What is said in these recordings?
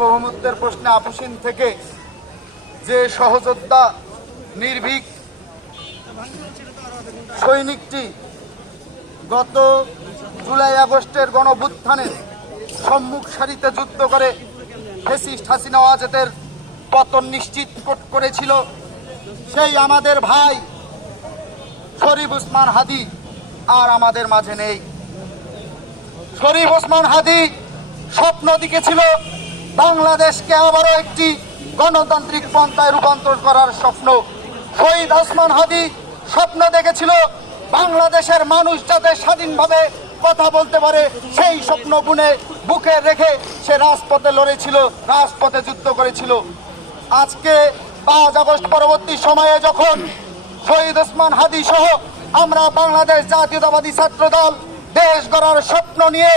সার্বভৌমত্বের প্রশ্নে আপোষহীন থেকে যে সহযোদ্ধা নির্ভীক সৈনিকটি গত জুলাই আগস্টের গণঅভ্যুত্থানে সম্মুখ সারিতে যুদ্ধ করে ফ্যাসিস্ট হাসিনা ওয়াজেদের পতন নিশ্চিত করেছিল, সেই আমাদের ভাই শরীফ ওসমান হাদী আর আমাদের মাঝে নেই। শরীফ ওসমান হাদী স্বপ্ন দেখেছিল বাংলাদেশকে আবারও একটি গণতান্ত্রিক পন্থায় রূপান্তর করার স্বপ্ন। শহীদ ওসমান হাদী স্বপ্ন দেখেছিল বাংলাদেশের মানুষ যাতে স্বাধীনভাবে কথা বলতে পারে, সেই স্বপ্ন বুকে রেখে সে রাজপথে লড়েছিল, রাজপথে যুদ্ধ করেছিল। আজকে 5 আগস্ট পরবর্তী সময়ে যখন শহীদ ওসমান হাদী সহ আমরা বাংলাদেশ জাতীয়তাবাদী ছাত্র দল দেশ গড়ার স্বপ্ন নিয়ে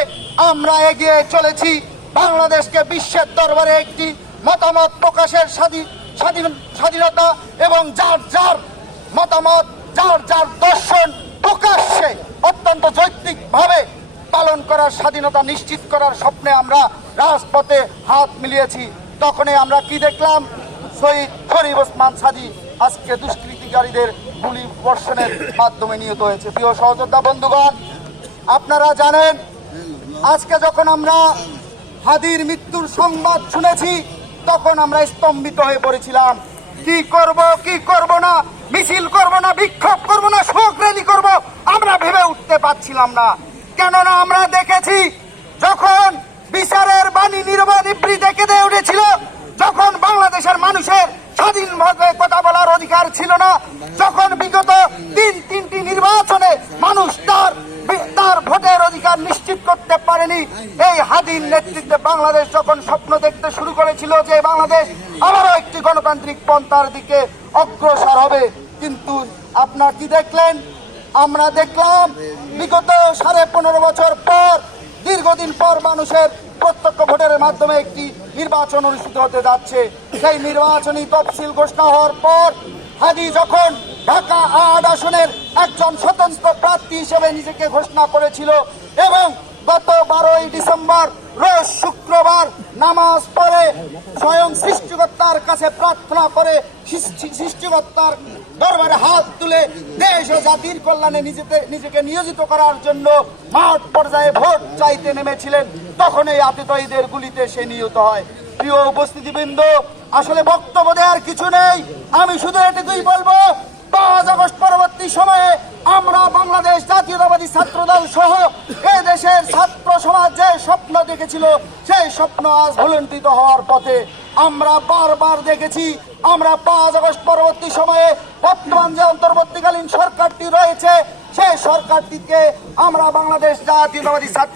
আমরা এগিয়ে চলেছি, বাংলাদেশকে বিশ্বের দরবারে একটি মতামত প্রকাশের স্বাধীনতা এবং যার যার মতামত, যার যার দর্শন প্রকাশ্যে অত্যন্ত যৌক্তিকভাবে পালন করার স্বাধীনতা নিশ্চিত করার স্বপ্নে আমরা রাজপথে হাত মিলিয়েছি। তখনই আমরা কি দেখলাম? শহীদ শরীফ ওসমান হাদী আজকে দুষ্কৃতিকারীদের গুলি বর্ষণের মাধ্যমে নিহত হয়েছে। প্রিয় সহযোদ্ধা বন্ধুগণ, আপনারা জানেন আজকে যখন আমরা হাদীর মৃত্যুর সংবাদ শুনেছি তখন আমরা স্তম্ভিত হয়ে পড়েছিলাম। কি করব কি করব না, মিছিল করব না, বিক্ষোভ করব না, শোক র্যালি করব, আমরা ভেবে উঠতে পারছিলাম না। কেননা আমরা দেখেছি যখন বিচারের বাণী নির্বাণী ডেকে উঠেছিল, যখন বাংলাদেশের মানুষের স্বাধীনভাবে কথা বলার অধিকার ছিল না, যখন বিগত তিনটি নির্বাচনে মানুষ তার ভোটের অধিকার নিশ্চিত করতে পারেনি, এই হাদীর নেতৃত্বে বাংলাদেশ যখন স্বপ্ন দেখতে শুরু করেছিল যে বাংলাদেশ আবারও একটি গণতান্ত্রিক পন্থার দিকে অগ্রসর হবে, কিন্তু আপনারা কি দেখলেন? আমরা দেখলাম বিগত 15.5 বছর পর, দীর্ঘদিন পর মানুষের প্রত্যক্ষ ভোটের মাধ্যমে একটি নির্বাচন অনুষ্ঠিত হতে যাচ্ছে। সেই নির্বাচনী তফসিল ঘোষণা হওয়ার পর হাদী যখন ঢাকা 8 আসনের একজন স্বতন্ত্র প্রার্থী হিসেবে নিজেকে ঘোষণা করেছিল এবং গত 12ই ডিসেম্বর রোজ শুক্রবার নামাজ পড়ে স্বয়ং সৃষ্টিকর্তার কাছে প্রার্থনা করে সৃষ্টিকর্তার দরবারে হাত তুলে দেশ ও জাতির কল্যাণে নিজেকে নিয়োজিত করার জন্য মাঠ পর্যায়ে ভোট চাইতে নেমেছিলেন, তখন এই আততায়ীদের গুলিতে সে নিহত হয়। প্রিয় উপস্থিতিবৃন্দ, আসলে বক্তব্য দেওয়ার কিছু নেই, আমি শুধু এটুকুই বলবো, 5 আগস্ট পরবর্তী সময়ে আমরা বাংলাদেশ জাতীয়তাবাদী ছাত্র দল সহ এ দেশের ছাত্র সমাজ যে স্বপ্ন দেখেছিল সেই স্বপ্ন আজ ভুলণ্ঠিত হওয়ার পথে। আমরা বারবার দেখেছি আমরা 5 আগস্ট পরবর্তী সময়ে বর্তমান যে অন্তর্বর্তীকালীন সরকারটি রয়েছে সেই সরকারটিকে আমরা বাংলাদেশ জাতীয়তাবাদী ছাত্র